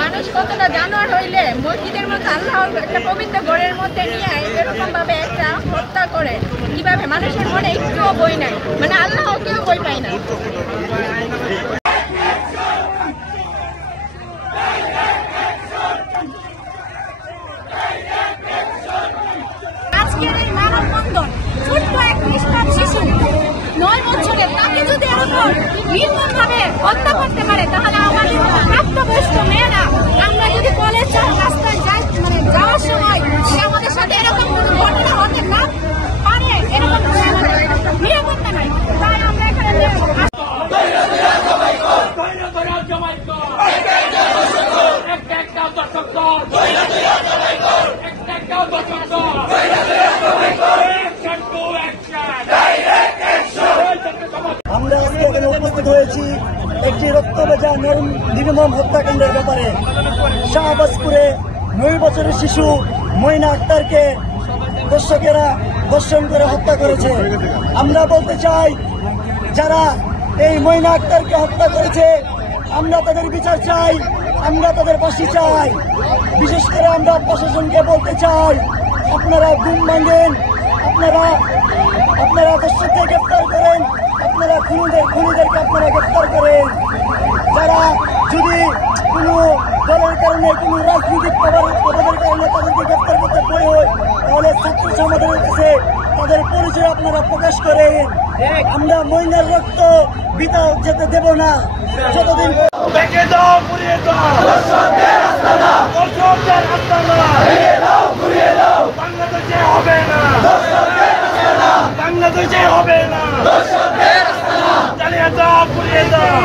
মানুষ কতটা জানোয়ার হইলে মসজিদের মধ্যে আল্লাহর একটা পবিত্র ঘরের মধ্যে নিয়ে এরকম ভাবে একটা হত্যা করে, কিভাবে মানুষের মনে একটুও বই নাই, মানে আল্লাহ কেউ বই পায় না। আজকের এই মানববন্ধন ছোট্ট এক নিষ্পাপ শিশু 9 বছরের, তাকে যদি এরকম নির্মমভাবে হত্যা করতে পারে, তাহলে আমাদের প্রাপ্তবয়স্ক মেয়েরা আমরা যদি কলেজ রাস্তায় যাই, মানে যাওয়ার সময় আমাদের সাথে এরকম কোনো ঘটনা হতে না পারে, এরকম নিরাপত্তা নাই। তাই আমরা এখানে আমরা আজকে এখানে উপস্থিত হয়েছি একটি রক্তভেজা নির্মম হত্যাকাণ্ডের ব্যাপারে। শাহবাজপুরে 9 বছরের শিশু ময়না আক্তারকে দর্শকেরা ধর্ষণ করে হত্যা করেছে। আমরা বলতে চাই, যারা এই ময়না আক্তারকে হত্যা করেছে আমরা তাদের বিচার চাই, আমরা তাদের ফাঁসি চাই। বিশেষ করে আমরা প্রশাসনকে বলতে চাই, আপনারা ঘুম ভাঙেন, আপনারা দর্শকদের গ্রেফতার করেন, আপনারা খুনিদেরকে আপনারা গ্রেফতার করেন। যারা যদি কোনো দলের কারণে, কোনো রাজনৈতিক প্রভাবের কারণে তাদেরকে গ্রেফতার করতে পারে, তাহলে ছাত্র সমাজের কাছে তাদের পরিচয় আপনারা প্রকাশ করেন। আমরা ময়নার রক্ত বিতা যেতে দেব না যতদিন। বাংলাদেশে হবে না, বাংলাদেশে হবে না, চালিয়ে দাও, পুড়িয়ে দাও।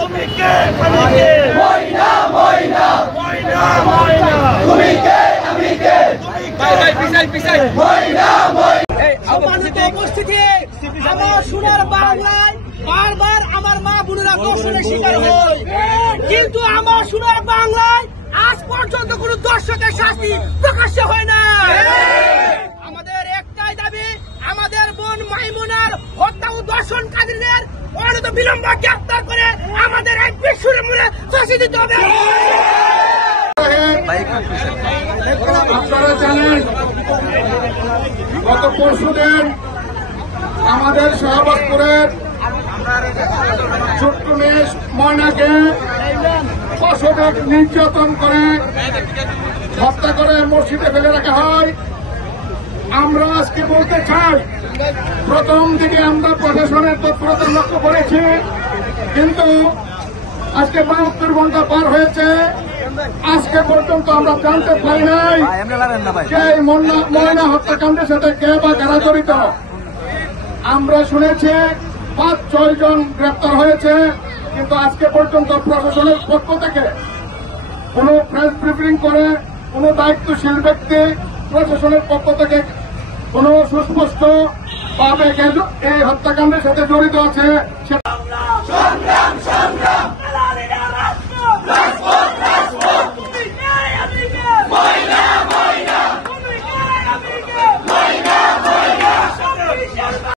তুমি কে, আমি কে, ময়না ময়না ময়না ময়না, তুমি কে, আমি কে, তুমি কে, পিছাই পিছাই, ময়না ময়না। সম্মানিত উপস্থিতি, আমার সোনার বাংলায় বারবার আমার মা বোনেরা দর্শনের শিকার হয়, কিন্তু আমার সোনার বাংলায় আজ পর্যন্ত কোন দর্শকের শাস্তি প্রকাশ্য হয় না। আমাদের একটাই দাবি, আমাদের বোন মাইমুনার হত্যা ও দর্শনকারীদের অনন্ত বিলম্বে গ্রেফতার করে আমাদের এক বিশ্বরে মূলে ফাঁসি দিতে হবে। আপনারা জানেন, গত পরশুদিন আমাদের শাহবাজপুরের ছোট্ট মেয়ে ময়নাকে অসহযোগ নির্যাতন করে হত্যা করে মসজিদে ফেলে রাখা হয়। আমরা আজকে বলতে চাই, প্রথম দিকে আমরা প্রশাসনের তৎপরতা লক্ষ্য করেছি, কিন্তু আজকে 72 ঘন্টা পার হয়েছে, আজকে পর্যন্ত আমরা জানতে পারি নাই যে এই ময়না হত্যাকাণ্ডের সাথে কে বা কারা জড়িত। আমরা শুনেছি 5-6 জন গ্রেপ্তার হয়েছে, কিন্তু আজকে পর্যন্ত প্রশাসনের পক্ষ থেকে কোন প্রেস ব্রিফিং করে কোন দায়িত্বশীল ব্যক্তি প্রশাসনের পক্ষ থেকে কোন সুস্পষ্ট ভাবে এই হত্যাকাণ্ডের সাথে জড়িত আছে